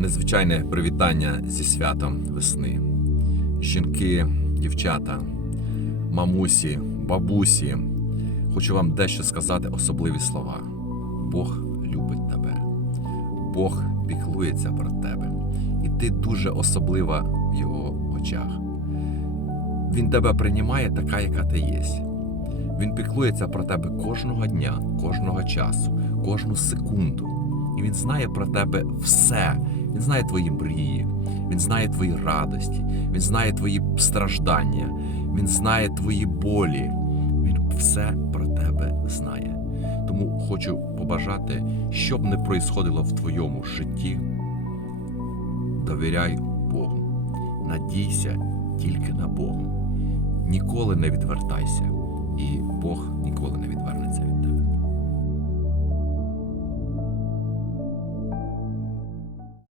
незвичайне привітання зі святом весни. Жінки, дівчата, мамусі, бабусі. Хочу вам дещо сказати особливі слова. Бог любить тебе. Бог піклується про тебе. І ти дуже особлива в його очах. Він тебе приймає така, яка ти є. Він піклується про тебе кожного дня, кожного часу, кожну секунду. І він знає про тебе все. Він знає твої мрії, він знає твої радості, він знає твої страждання, він знає твої болі. Він все про тебе знає. Тому хочу побажати, що б не происходило в твоєму житті, довіряй Богу. Надійся тільки на Богу. Ніколи не відвертайся, і Бог